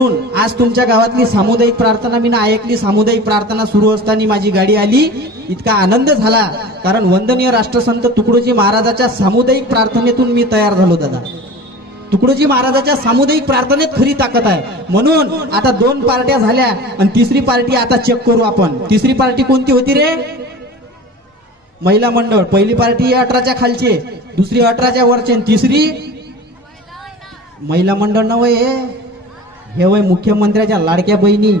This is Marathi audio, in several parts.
आज तुमच्या गावातली सामुदायिक प्रार्थना मी ऐकली. सामुदायिक प्रार्थना सुरू असताना माझी गाडी आली. इतका आनंद झाला कारण वंदनीय राष्ट्रसंत तुकडोजी महाराजाच्या सामुदायिक प्रार्थनेतून मी तयार झालो. दादा, तुकडोजी महाराजाच्या सामुदायिक प्रार्थनेत खरी ताकद आहे. म्हणून आता 2 पार्ट्या झाल्या आणि तिसरी पार्टी आता चेक करू आपण. तिसरी पार्टी कोणती होती रे? महिला मंडळ. पहिली पार्टी 18च्या खालची, दुसरी 18च्या वरची आणि तिसरी महिला मंडळ नव्हे, हे वय मुख्यमंत्र्याच्या लाडक्या बहिणी.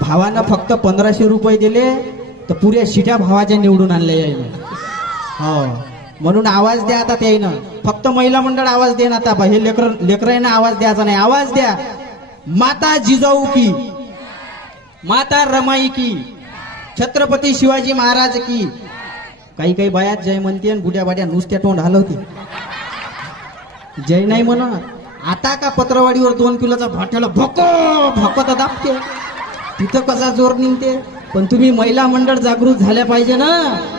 भावानं फक्त 1500 रुपये दिले तर पुऱ्या शिट्या भावाच्या निवडून आणल्या यायनं. हो, म्हणून आवाज द्या आता त्याईनं. फक्त महिला मंडळ आवाज दे ना. आता हे लेकरांना आवाज द्यायचा नाही. आवाज द्या. माता जिजाऊ की, माता रमाई की, छत्रपती शिवाजी महाराज की. काही काही बायात जय म्हणते आणि बुड्या बाड्या नुसत्या तोंड हलवते. जय नाही म्हणत. आता का पत्रवाडीवर 2 किलोचा भाट्याला भको भको तर दाबते. तिथं कसा जोर निघते. पण तुम्ही महिला मंडळ जागृत झाल्या पाहिजे ना,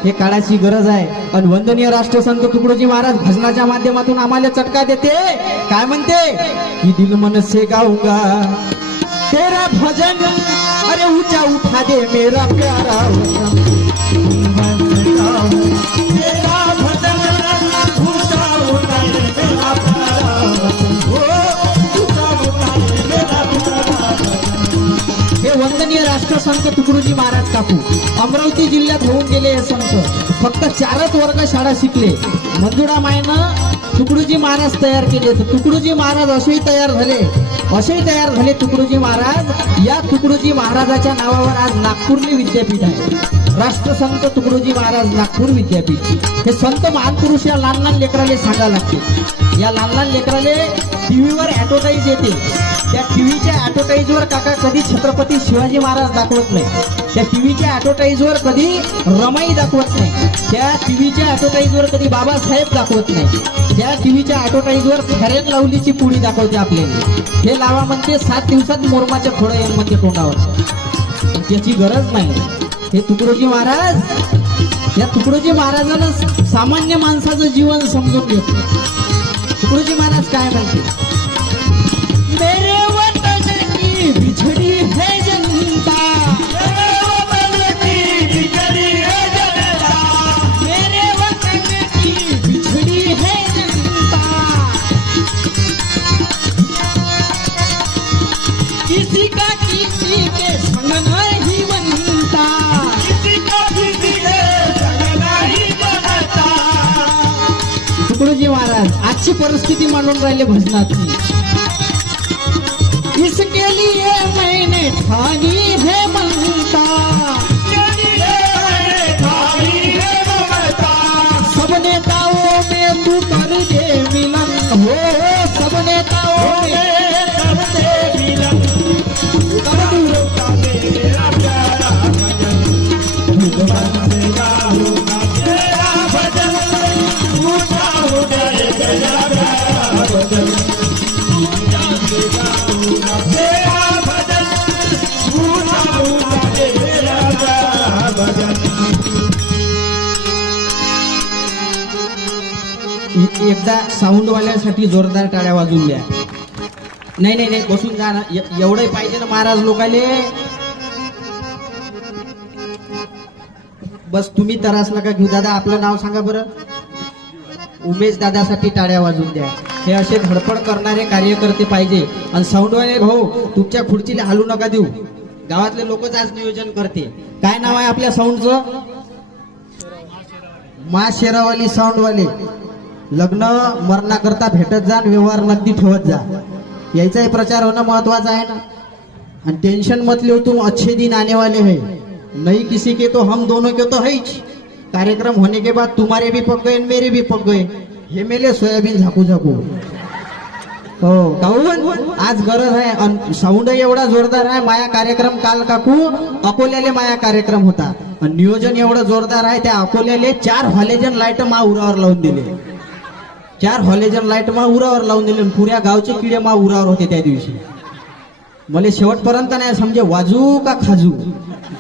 हे काळाची गरज आहे. आणि वंदनीय राष्ट्रसंत तुकडोजी महाराज भजनाच्या माध्यमातून आम्हाला चटका देते. काय म्हणते की दिल मन से गाऊंगा तेरा भजन, अरे ऊंचा उठा दे मेरा प्यारा वतन. तेरा भजन ऊंचा उठा दे मेरा प्यारा वतन. हे वंदनीय राष्ट्रसंत तुकडोजी महाराज काकू अमरावती जिल्ह्यात होऊन गेले. हे संत फक्त 4च वर्ग शाळा शिकले. मंजुळा मायनं तुकडोजी महाराज तयार केले. तर तुकडोजी महाराज असेही तयार झाले तुकडोजी महाराज. या तुकडोजी महाराजाच्या नावावर आज नागपूरले विद्यापीठ आहे. राष्ट्रसंत तुकडोजी महाराज नागपूर विद्यापीठ. हे संत महान पुरुष या लहान लहान लेकराले सांगा लागते. या लहान लहान लेकराले टीव्हीवर ऍडव्हर्टाईज येते. त्या टीव्हीच्या ऍडव्हर्टाईजवर काका कधी छत्रपती शिवाजी महाराज दाखवत नाही. त्या टीव्हीच्या ऍडव्हर्टाईजवर कधी रमाई दाखवत नाही. त्या टीव्हीच्या ऍडव्हर्टाईजवर कधी बाबासाहेब दाखवत नाही. त्या टीव्हीच्या ऍडव्हर्टाईजवर फॅरेन लावलीची पुडी दाखवते आपल्याला. हे लावा म्हणते 7 दिवसात मोरमाच्या थोडं येईल म्हणते तोंडावर. त्याची गरज नाही. हे तुकडोजी महाराज, या तुकडोजी महाराजानं सामान्य माणसाचं जीवन समजून घेतलं. तुकडोजी महाराज काय म्हणते? मेरे वतन की बिछड़ी है जनता, मेरे वतन की बिछड़ी है जनता, मेरे वतन की बिछड़ी है जनता. किसी का किसी के संग नहीं बनता, किसी का किसी के संग नहीं बनता. तुकडोजी महाराज आजची परिस्थिती मांडून राहिले भजनातली. इसके लिए मैंने ठानी है ममता, सब नेताओं में तू कर दे मिलन. हो सब नेताओं में कर दे मिलन. मेरा प्यारा भजन भगवान से गाऊंगा तेरा भजन, ऊंचा उठा दे मेरा प्यारा भजन. एकदा साऊंड वाल्यासाठी जोरदार टाळ्या वाजून द्या. नाही नाही नाही, बसून जा ना. एवढंही पाहिजे ना महाराज लोकाले. बस तुम्ही त्रास नका घेऊ. दादा आपलं नाव सांगा बरं. उमेश दादासाठी टाळ्या वाजून द्या. हे असे धडपड करणारे कार्यकर्ते पाहिजे. आणि साऊंडवाले भाऊ तुमच्या खुर्चीला हलू नका देऊ. गावातले लोकच आज नियोजन करते. काय नाव आहे आपल्या साऊंडचं? मा शेरावाली साऊंडवाले. लग्न मरणाकरता भेटत जा, व्यवहार नगदी ठेवत जा. यायचाही प्रचार होणं महत्वाचं आहे ना. आणि टेंशन मत लो तुम, अच्छे दिन आने वाले हैं. नहीं किसी के तो हम दोनों के तो है ही. कार्यक्रम होने के बाद तुम्हारे भी पक गए मेरे भी पक गए. हे मेले सोयाबीन झाकू झाकू. हो काहून आज गरज आहे. साऊंड एवढा जोरदार आहे. माया कार्यक्रम काल काकू अकोल्याले माया कार्यक्रम होता. नियोजन एवढं जोरदार आहे. त्या अकोल्याले 4 हॉलेजन लाईट मा उरावर लावून दिले. 4 हॉलेजन लाईट मा उरावर लावून दिले. पुऱ्या गावचे किडे मा उरावर होते त्या दिवशी. मला शेवटपर्यंत नाही समजे वाजू का खाजू.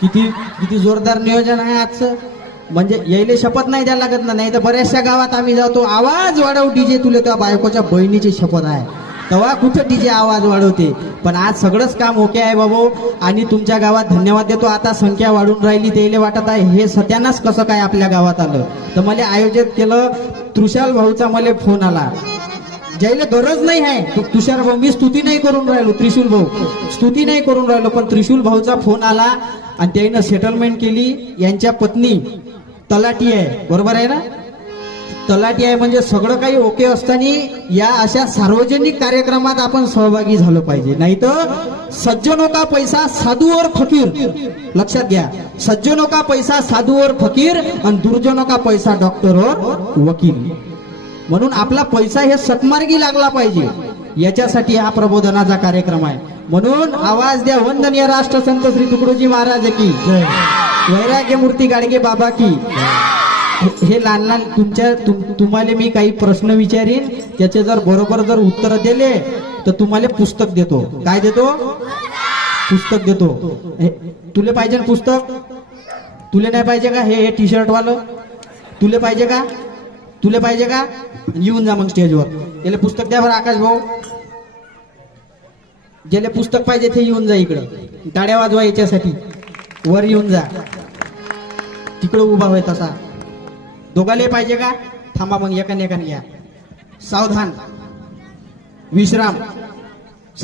किती जोरदार नियोजन आहे आजचं. म्हणजे यायले शपथ नाही द्यायला लागत ना. नाही तर बऱ्याचशा गावात आम्ही जातो, आवाज वाढव डीजे तुले, त्या बायकोच्या बहिणीची शपथ आहे. तेव्हा कुठं डीजे आवाज वाढवते. पण आज सगळंच काम ओके आहे बाबू. आणि तुमच्या गावात धन्यवाद देतो. आता संख्या वाढून राहिली त्याला वाटत आहे हे सत्यानाच कसं काय आपल्या गावात आलं. तर मला आयोजित केलं. तृषाल भाऊचा मला फोन आला. ज्याला गरज नाही आहे तुषार भाऊ, मी स्तुती नाही करून राहिलो, त्रिशूल भाऊ स्तुती नाही करून राहिलो, पण त्रिशूल भाऊचा फोन आला आणि त्यानं सेटलमेंट केली. यांच्या पत्नी तलाठी आहे, बरोबर आहे ना, तलाठी आहे म्हणजे सगळं काही ओके असताना या अशा सार्वजनिक कार्यक्रमात आपण सहभागी झालो पाहिजे. नाही तर सज्जनों का पैसा साधूवर फकीर, लक्षात घ्या. सज्जनों का पैसा साधूवर फकीर आणि दुर्जनों का पैसा डॉक्टरवर वकील. म्हणून आपला पैसा हे सतमार्गी लागला पाहिजे, याच्यासाठी हा प्रबोधनाचा कार्यक्रम आहे. म्हणून आवाज द्या वंदनीय राष्ट्रसंत श्री तुकडोजी महाराज की, वैराग्य मूर्ती गाडगे बाबा की. हे लहान लहान तुम्हाला मी काही प्रश्न विचारीन, त्याचे जर बरोबर जर उत्तर दिले तर तुम्हाला पुस्तक देतो. काय देतो? पुस्तक देतो. तुले पाहिजे पुस्तक? तुले नाही पाहिजे का? हे टी शर्ट वालं तुले पाहिजे का? तुले पाहिजे का? येऊन जा मग स्टेजवर. याला पुस्तक द्या बरं आकाश भाऊ. ज्याला पुस्तक पाहिजे ते येऊन जा इकडं. टाळ्या वाजवा याच्यासाठी. वर येऊन जा. तिकडं उभा होय तसा. दोघाले पाहिजे का? थांबा मग एकाने एकाने या. सावधान, विश्राम.